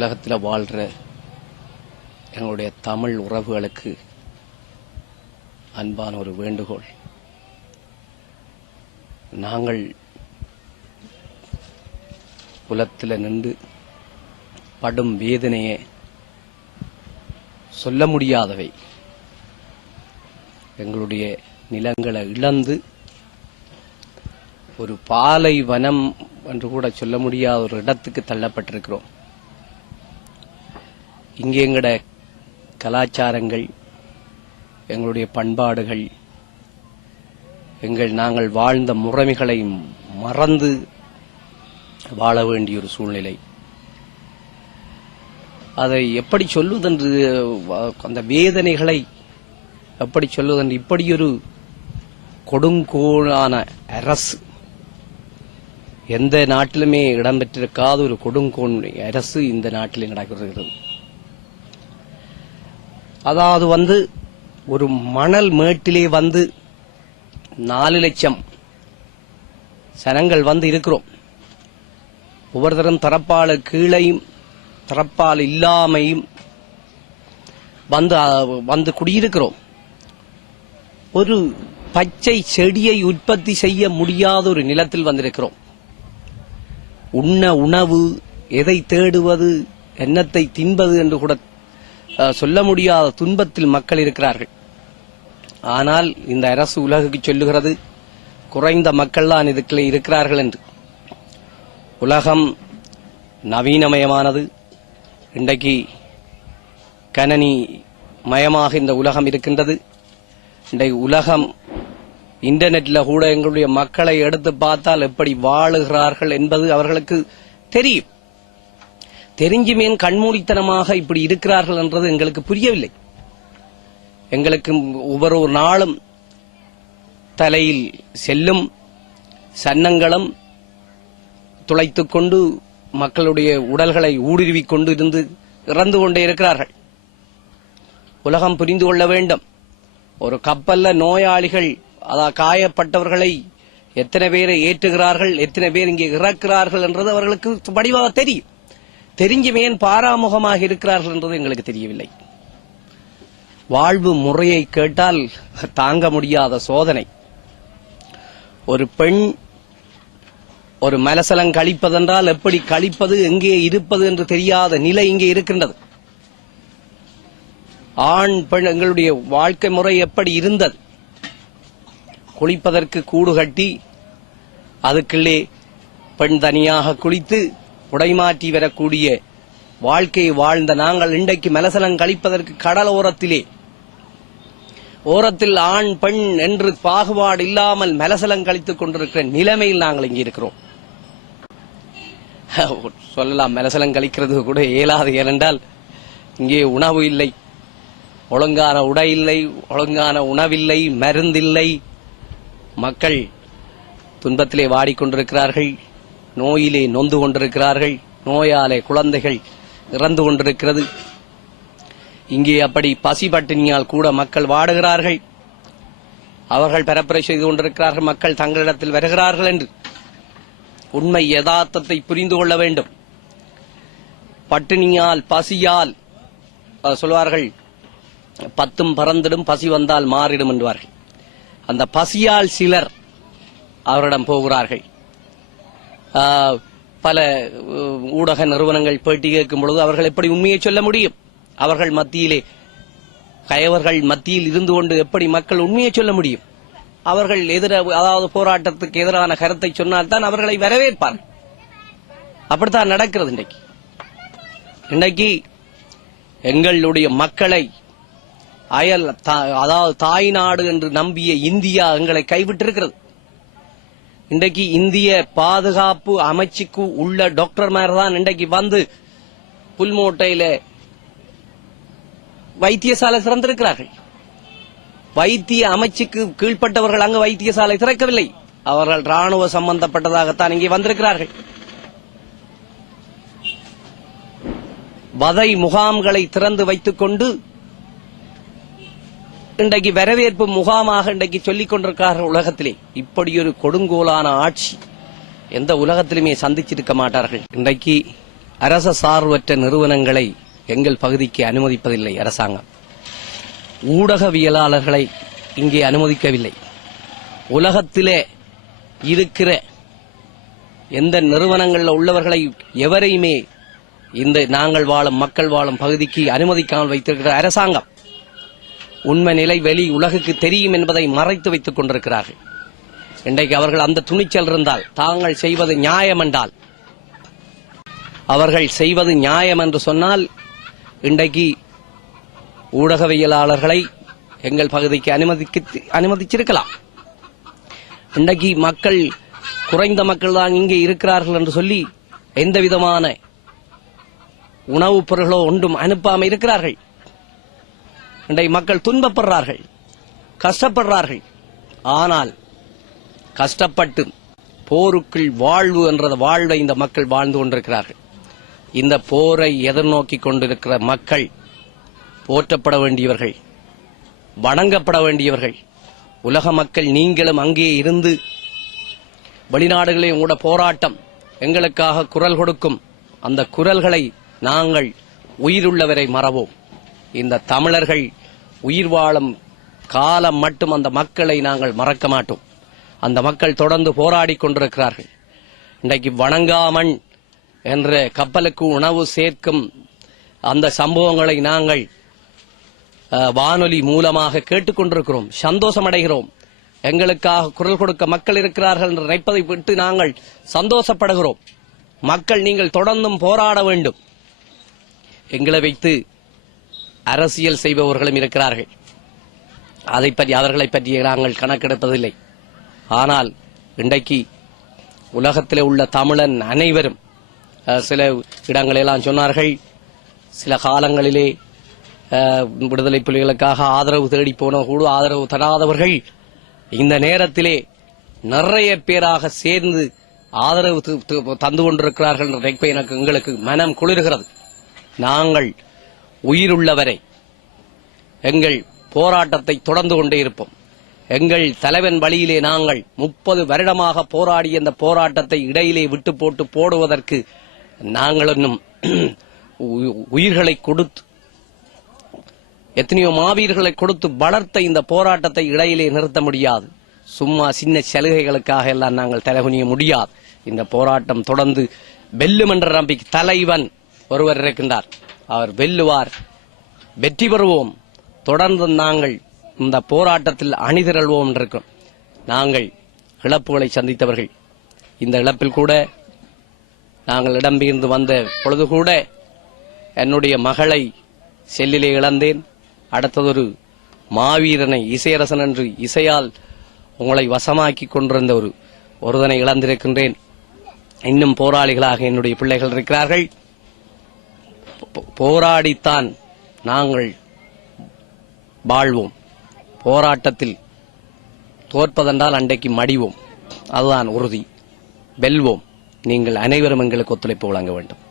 உலகத்தில் வாழ்கிற எங்களுடைய தமிழ் உறவுகளுக்கு அன்பான ஒரு வேண்டுகோள். நாங்கள் புலத்தில் நின்று படும் வேதனையை சொல்ல முடியாதவை. எங்களுடைய நிலங்களை இழந்து ஒரு பாலைவனம் என்று கூட சொல்ல முடியாத ஒரு இடத்துக்கு தள்ளப்பட்டிருக்கிறோம். இங்கே எங்கட கலாச்சாரங்கள், எங்களுடைய பண்பாடுகள், நாங்கள் வாழ்ந்த முறைமைகளை மறந்து வாழ வேண்டிய ஒரு சூழ்நிலை. அதை எப்படி சொல்லுவதென்று, அந்த வேதனைகளை எப்படி சொல்லுவதென்று, இப்படியொரு கொடுங்கோலான அரசு, எந்த நாட்டிலுமே இடம்பெற்றிருக்காத ஒரு கொடுங்கோல் அரசு இந்த நாட்டில் நடக்கிறது. அதாவது ஒரு மணல் மேட்டிலே 4 லட்சம் சனங்கள் இருக்கிறோம். ஒவ்வொருத்தரும் தரப்பால் கீழையும் தரப்பால் இல்லாமையும் வந்து குடியிருக்கிறோம். ஒரு பச்சை செடியை உற்பத்தி செய்ய முடியாத ஒரு நிலத்தில் வந்திருக்கிறோம். உணவு, எதை தேடுவது, என்னத்தை தின்பது என்று கூட சொல்ல முடியாத துன்பத்தில் மக்கள் இருக்கிறார்கள். ஆனால் இந்த அரசு உலகுக்கு சொல்லுகிறது, குறைந்த மக்கள் தான் இதுக்குள்ளே இருக்கிறார்கள் என்று. உலகம் நவீனமயமானது. இன்றைக்கு கணனி மயமாக இந்த உலகம் இருக்கின்றது. இன்றைக்கு உலகம் இன்டர்நெட்ல கூட எங்களுடைய மக்களை எடுத்து பார்த்தால் எப்படி வாழுகிறார்கள் என்பது அவர்களுக்கு தெரியும். தெரிஞ்சுமேன் கண்மூடித்தனமாக இப்படி இருக்கிறார்கள் என்றது எங்களுக்கு புரியவில்லை. எங்களுக்கு ஒவ்வொரு நாளும் தலையில் செல்லும் சன்னங்களும் துளைத்துக் கொண்டு மக்களுடைய உடல்களை ஊடுருவிக் கொண்டு இறந்து கொண்டே இருக்கிறார்கள். உலகம் புரிந்து கொள்ள வேண்டும். ஒரு கப்பல்ல நோயாளிகள், காயப்பட்டவர்களை எத்தனை பேரை ஏற்றுகிறார்கள், எத்தனை பேர் இங்கே இறக்கிறார்கள் என்றது அவர்களுக்கு வடிவாக தெரியும். தெரிஞ்சுமே பாராமுகமாக இருக்கிறார்கள் என்றது எங்களுக்கு தெரியவில்லை. வாழ்வு முறையை கேட்டால் தாங்க முடியாத சோதனை. ஒரு பெண் ஒரு மலசலம் கழிப்பதென்றால் எப்படி கழிப்பது, எங்கே இருப்பது என்று தெரியாத நிலை இங்கே இருக்கின்றது. ஆண் பெண் எங்களுடைய வாழ்க்கை முறை எப்படி இருந்தது? குளிப்பதற்கு கூடு கட்டி அதுக்குள்ளே பெண் தனியாக குளித்து உடைமாற்றி வரக்கூடிய வாழ்க்கையை வாழ்ந்த நாங்கள் இன்றைக்கு மலசலம் கழிப்பதற்கு கடல் ஓரத்தில் ஆண் பெண் என்று பாகுபாடு இல்லாமல் மலசலம் கழித்துக் கொண்டிருக்கிற நிலைமையில் நாங்கள் இங்கே இருக்கிறோம். சொல்லலாம், மலசலம் கழிக்கிறது கூட இயலாது. ஏனென்றால் இங்கே உணவு இல்லை, ஒழுங்கான உடை இல்லை, ஒழுங்கான உணவில்லை, மருந்தில்லை. மக்கள் துன்பத்திலே வாடிக்கொண்டிருக்கிறார்கள், நோயிலே நொந்து கொண்டிருக்கிறார்கள், நோயாலே குழந்தைகள் இறந்து கொண்டிருக்கிறது. இங்கே அப்படி பசி பட்டினியால் கூட மக்கள் வாடுகிறார்கள். அவர்கள் பரப்புரை செய்து கொண்டிருக்கிறார்கள், மக்கள் தங்களிடத்தில் வருகிறார்கள் என்று. உண்மை யதார்த்தத்தை புரிந்து கொள்ள வேண்டும். பட்டினியால், பசியால் சொல்வார்கள், 10 பறந்திடும், பசி வந்தால் மாறிடும் என்பார்கள். அந்த பசியால் சிலர் அவரிடம் போகிறார்கள். பல ஊடக நிறுவனங்கள் பேட்டி கேட்கும் பொழுது அவர்கள் எப்படி உண்மையை சொல்ல முடியும்? அவர்கள் மத்தியிலே, கயவர்கள் மத்தியில் இருந்து கொண்டு எப்படி மக்கள் உண்மையை சொல்ல முடியும்? அவர்கள் அதாவது போராட்டத்துக்கு எதிரான கருத்தை சொன்னால்தான் அவர்களை வரவேற்பார்கள். அப்படித்தான் நடக்கிறது. இன்றைக்கு எங்களுடைய மக்களை அதாவது தாய் நாடு என்று நம்பிய இந்தியா எங்களை கைவிட்டிருக்கிறது. இன்றைக்கு இந்திய பாதுகாப்பு அமைச்சுக்கு உள்ள டாக்டர்மார் தான் இன்றைக்கு புல்மோட்டையில வைத்தியசாலை திறந்திருக்கிறார்கள். வைத்திய அமைச்சுக்கு கீழ்ப்பட்டவர்கள் அங்கு வைத்தியசாலை திறக்கவில்லை. அவர்கள் ராணுவ சம்பந்தப்பட்டதாகத்தான் இங்கே வந்திருக்கிறார்கள். வதை முகாம்களை திறந்து வைத்துக் கொண்டு இன்றைக்கு வரவேற்பு முகாமாக இன்றைக்கு சொல்லிக் கொண்டிருக்கிறார்கள். உலகத்திலே இப்படி ஒரு கொடுங்கோலான ஆட்சி எந்த உலகத்திலுமே சந்திச்சிருக்க மாட்டார்கள். இன்றைக்கு அரச சார்பற்ற நிறுவனங்களை எங்கள் பகுதிக்கு அனுமதிப்பதில்லை அரசாங்கம். ஊடகவியலாளர்களை இங்கே அனுமதிக்கவில்லை. உலகத்திலே இருக்கிற எந்த நிறுவனங்களில் உள்ளவர்களை எவரையுமே இந்த நாங்கள் வாழும் மக்கள் வாழும் பகுதிக்கு அனுமதிக்காமல் வைத்திருக்கிற அரசாங்கம் உண்மை நிலை வெளி உலகுக்கு தெரியும் என்பதை மறைத்து வைத்துக் கொண்டிருக்கிறார்கள். இன்றைக்கு அவர்கள் அந்த துணிச்சல் இருந்தால், தாங்கள் செய்வது நியாயம் என்றால், அவர்கள் செய்வது நியாயம் என்று சொன்னால் இன்றைக்கு ஊடகவியலாளர்களை எங்கள் பகுதிக்கு அனுமதிச்சிருக்கலாம். இன்றைக்கு மக்கள் குறைந்த மக்கள் தான் இங்கே இருக்கிறார்கள் என்று சொல்லி எந்த விதமான உணவுப் பொருள்களோ ஒன்றும் அனுப்பாமல் இருக்கிறார்கள். இன்றைக்கு மக்கள் துன்பப்படுறார்கள், கஷ்டப்படுறார்கள். ஆனால் கஷ்டப்பட்டு போருக்குள் வாழ்வு என்ற வாழ்வை இந்த மக்கள் வாழ்ந்து கொண்டிருக்கிறார்கள். இந்த போரை எதிர்நோக்கி கொண்டிருக்கிற மக்கள் போற்றப்பட வேண்டியவர்கள், வணங்கப்பட வேண்டியவர்கள். உலக மக்கள் நீங்களும் அங்கே இருந்து வெளிநாடுகளில் உங்களோட போராட்டம் எங்களுக்காக குரல் கொடுக்கும். அந்த குரல்களை நாங்கள் உயிருள்ளவரை மறவோம். இந்த தமிழர்கள் உயிர் வாழும் காலம் மட்டும் அந்த மக்களை நாங்கள் மறக்க மாட்டோம். அந்த மக்கள் தொடர்ந்து போராடி கொண்டிருக்கிறார்கள். இன்றைக்கு வணங்காமன் என்ற கப்பலுக்கு உணவு சேர்க்கும் அந்த சம்பவங்களை நாங்கள் வானொலி மூலமாக கேட்டுக்கொண்டிருக்கிறோம், சந்தோஷமடைகிறோம். எங்களுக்காக குரல் கொடுக்க மக்கள் இருக்கிறார்கள் என்று நினைப்பதை விட்டு நாங்கள் சந்தோஷப்படுகிறோம். மக்கள் நீங்கள் தொடர்ந்தும் போராட வேண்டும். எங்களை வைத்து அரசியல் செய்பவர்களும் இருக்கிறார்கள். அவர்களை பற்றி நாங்கள் கணக்கெடுப்பதில்லை. ஆனால் இன்றைக்கு உலகத்தில் உள்ள தமிழன் அனைவரும் சில இடங்களெல்லாம் சொன்னார்கள், சில காலங்களிலே விடுதலை புலிகளுக்காக ஆதரவு தேடி போன கூட ஆதரவு தராதவர்கள் இந்த நேரத்திலே நிறைய பேராக சேர்ந்து ஆதரவு தந்து கொண்டிருக்கிறார்கள் என்ற எனக்கு எங்களுக்கு மனம் குளிர்கிறது. நாங்கள் உயிருள்ளவரை எங்கள் போராட்டத்தை தொடர்ந்து கொண்டே இருப்போம். எங்கள் தலைவன் வழியிலே நாங்கள் 30 வருடமாக போராடிய இந்த போராட்டத்தை இடையிலே விட்டு போட்டு போடுவதற்கு நாங்கள் இன்னும் உயிர்களை கொடுத்து எத்தனையோ மாவீரர்களை கொடுத்து வளர்த்த இந்த போராட்டத்தை இடையிலே நிறுத்த முடியாது. சும்மா சின்ன சலுகைகளுக்காக எல்லாம் நாங்கள் தலைகுனிய முடியாது. இந்த போராட்டம் தொடர்ந்து வெல்லும் என்ற நம்பிக்கை தலைவன் ஒருவர் இருக்கின்றார், அவர் வெல்லுவார், வெற்றி பெறுவோம். தொடர்ந்து நாங்கள் இந்த போராட்டத்தில் அணிதிரள்வோம் என்றிருக்கிறோம். நாங்கள் இழப்புகளை சந்தித்தவர்கள். இந்த இழப்பில் கூட நாங்கள் இடம்பெயர்ந்து வந்த பொழுது கூட என்னுடைய மகளை செல்லிலே இழந்தேன். அடுத்ததொரு மாவீரனை இசையரசன் என்று இசையால் உங்களை வசமாக்கி கொண்டிருந்த ஒருவனை இழந்திருக்கின்றேன். இன்னும் போராளிகளாக என்னுடைய பிள்ளைகள் இருக்கிறார்கள். போராடித்தான் நாங்கள் வாழ்வோம். போராட்டத்தில் தோற்பதென்றால் அன்றைக்கு மடிவோம். அதுதான் உறுதி. வெல்வோம். நீங்கள் அனைவரும் எங்களுக்கு ஒத்துழைப்பு வழங்க வேண்டும்.